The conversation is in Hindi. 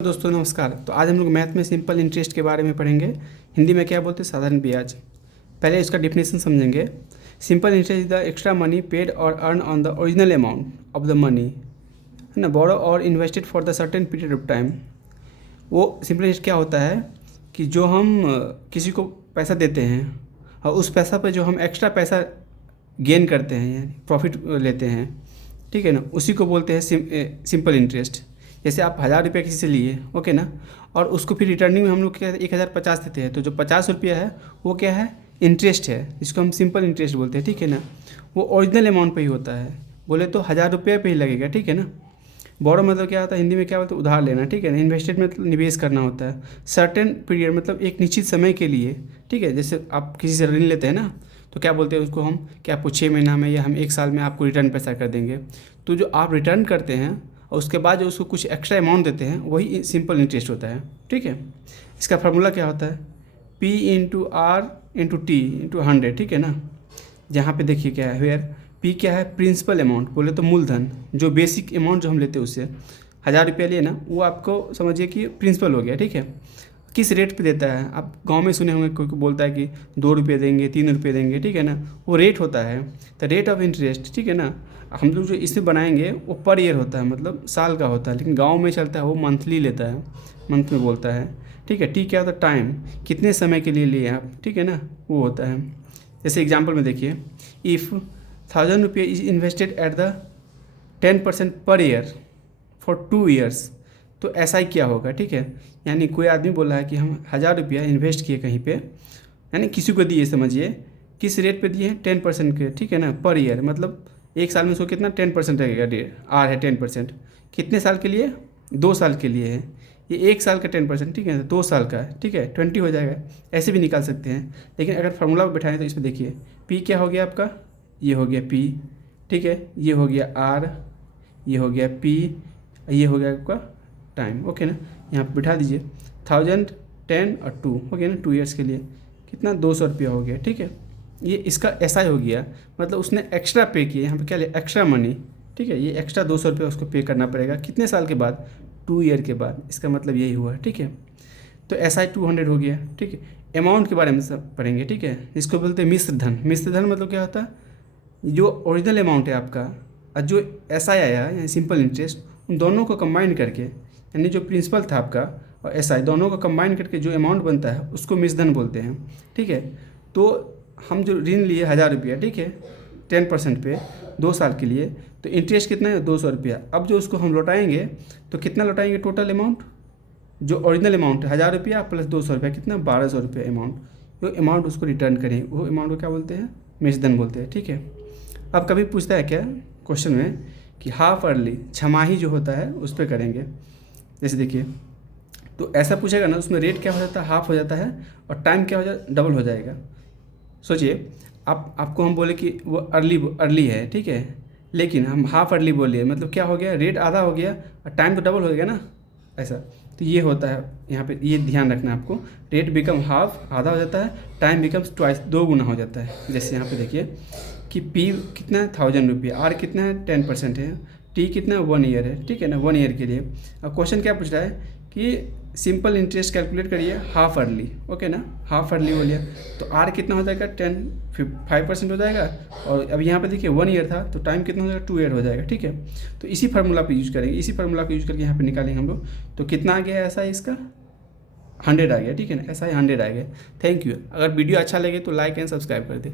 दोस्तों नमस्कार। तो आज हम लोग मैथ में सिंपल इंटरेस्ट के बारे में पढ़ेंगे। हिंदी में क्या बोलते हैं? साधारण ब्याज। पहले इसका डिफिनेशन समझेंगे। Simple interest is the extra money paid or earn on the original amount of the money, है ना, borrow or invested for the certain period of time. वो सिंपल इंटरेस्ट क्या होता है कि जो हम किसी को पैसा देते हैं और उस पैसा पर जो हम एक्स्ट्रा पैसा गेन करते हैं यानी प्रॉफिट लेते हैं, ठीक है ना, उसी को बोलते हैं सिंपल इंटरेस्ट। जैसे आप 1000 रुपया किसी से लिए, ओके ना, और उसको फिर रिटर्निंग में हम लोग क्या 1050 देते हैं, तो जो 50 रुपया है वो क्या है? इंटरेस्ट है, जिसको हम सिंपल इंटरेस्ट बोलते हैं, ठीक है ना। वो ओरिजिनल अमाउंट पे ही होता है, बोले तो 1000 रुपये पे ही लगेगा, ठीक है ना। बोरो मतलब क्या होता है? हिंदी में क्या बोलते हैं? उधार लेना, ठीक है ना। इन्वेस्टेड मतलब निवेश करना होता है। सर्टेन पीरियड मतलब एक निश्चित समय के लिए, ठीक है। जैसे आप किसी से ऋण लेते हैं ना, तो क्या बोलते हैं उसको हम, कि आपको 6 महीना में या हम 1 साल में आपको रिटर्न पैसा कर देंगे। तो जो आप रिटर्न करते हैं और उसके बाद जो उसको कुछ एक्स्ट्रा अमाउंट देते हैं, वही सिंपल इंटरेस्ट होता है, ठीक है। इसका फार्मूला क्या होता है? P into R into T into 100, ठीक है ना। जहाँ पे देखिए क्या है, वेयर P क्या है? प्रिंसिपल अमाउंट, बोले तो मूलधन, जो बेसिक अमाउंट जो हम लेते हैं उससे 1000 रुपया लिए ना, वो आपको समझिए कि प्रिंसिपल हो गया, ठीक है। किस रेट पे देता है? आप गांव में सुने होंगे, कोई बोलता है कि 2 रुपये देंगे, 3 रुपये देंगे, ठीक है ना। वो रेट होता है, तो रेट ऑफ इंटरेस्ट, ठीक है ना। हम लोग जो इसे बनाएंगे वो पर ईयर होता है, मतलब साल का होता है, लेकिन गांव में चलता है वो मंथली लेता है, मंथ में बोलता है, ठीक है। टी क्या होता है? टाइम, कितने समय के लिए लिए आप, ठीक है ना, वो होता है। जैसे एग्जाम्पल में देखिए, इफ़ 1000 रुपये is invested at the 10% per year for 2 years, तो ऐसा ही क्या होगा, ठीक है। यानी कोई आदमी बोल रहा है कि हम 1000 रुपया इन्वेस्ट किए कहीं पे, यानी किसी को दिए, समझिए किस रेट पे दिए हैं? 10% के, ठीक है ना, पर ईयर। मतलब 1 साल में उसको कितना 10% लगेगा, आर है 10%। कितने साल के लिए? 2 साल के लिए है। ये 1 साल का 10%, ठीक है, 2 साल का है, ठीक है, 20 हो जाएगा। ऐसे भी निकाल सकते हैं, लेकिन अगर फार्मूला बैठाएं तो इसमें देखिए, पी क्या हो गया आपका? ये हो गया पी, ठीक है, ये हो गया आर, ये हो गया पी, ये हो गया आपका टाइम, ओके ना। यहाँ पर बिठा दीजिए 1000, 10 और 2 हो गया ना, 2 ईयर्स के लिए कितना? 200 रुपया हो गया, ठीक है। ये इसका ऐसा ही हो गया, मतलब उसने एक्स्ट्रा पे किया, यहाँ पे क्या लिया? एक्स्ट्रा मनी, ठीक है। ये एक्स्ट्रा 200 रुपया उसको पे करना पड़ेगा, कितने साल के बाद? 2 ईयर के बाद। इसका मतलब यही हुआ, ठीक है। तो ऐसा ही 200 हो गया, ठीक है। अमाउंट के बारे में सब पढ़ेंगे, ठीक है। इसको बोलते हैं मिश्र धन। मिश्र धन मतलब क्या होता है? जो ओरिजिनल अमाउंट है आपका और जो एस आई आया यानी सिंपल इंटरेस्ट, उन दोनों को कंबाइन करके, यानी जो प्रिंसिपल था आपका और एस आई, दोनों को कंबाइन करके जो अमाउंट बनता है उसको मिश्र धन बोलते हैं, ठीक है। तो हम जो ऋण लिए 1000 रुपया, ठीक है, 10% पे 2 साल के लिए, तो इंटरेस्ट कितना है? 200 रुपया। अब जो उसको हम लौटाएंगे तो कितना लौटाएंगे? टोटल अमाउंट जो ओरिजिनल अमाउंट है 1000 रुपया प्लस 200 रुपया, कितना? 1200 रुपया अमाउंट। जो अमाउंट उसको रिटर्न करें वो अमाउंट को क्या बोलते हैं? मिश्र धन बोलते हैं, ठीक है। अब कभी पूछता है क्या क्वेश्चन में कि हाफ अर्ली, छमाही जो होता है उस पर करेंगे। जैसे देखिए, तो ऐसा पूछेगा ना, उसमें रेट क्या हो जाता है? हाफ हो जाता है, और टाइम क्या हो जाता है? डबल हो जाएगा। सोचिए, आपको हम बोले कि वो अर्ली है, ठीक है, लेकिन हम हाफ अर्ली बोलिए, मतलब क्या हो गया? रेट आधा हो गया और टाइम तो डबल हो गया ना, ऐसा। तो ये होता है यहाँ पे, ये ध्यान रखना है आपको। रेट बिकम हाफ, आधा हो जाता है, टाइम बिकम्स ट्वाइस, 2 गुना हो जाता है। जैसे यहाँ पे देखिए कि पी कितना है? 1000 रुपया, आर कितना है? 10% है, टी कितना है? 1 ईयर है, ठीक है ना, 1 ईयर के लिए। अब क्वेश्चन क्या पूछ रहा है कि सिंपल इंटरेस्ट कैलकुलेट करिए हाफ अर्ली, ओके ना, हाफ अर्ली हो लिया, तो आर कितना हो जाएगा? 5% हो जाएगा, और अब यहाँ पे देखिए 1 ईयर था, तो टाइम कितना हो जाएगा? 2 ईयर हो जाएगा, ठीक है। तो इसी फार्मूला पे यूज करेंगे, इसी फार्मूला को यूज करके यहाँ पे निकालेंगे हम लोग। तो कितना आ गया ऐसा? इसका 100 आ गया, ठीक है ना, ऐसा ही 100 आ गया। Thank you. अगर वीडियो अच्छा लगे तो लाइक एंड सब्सक्राइब कर दे।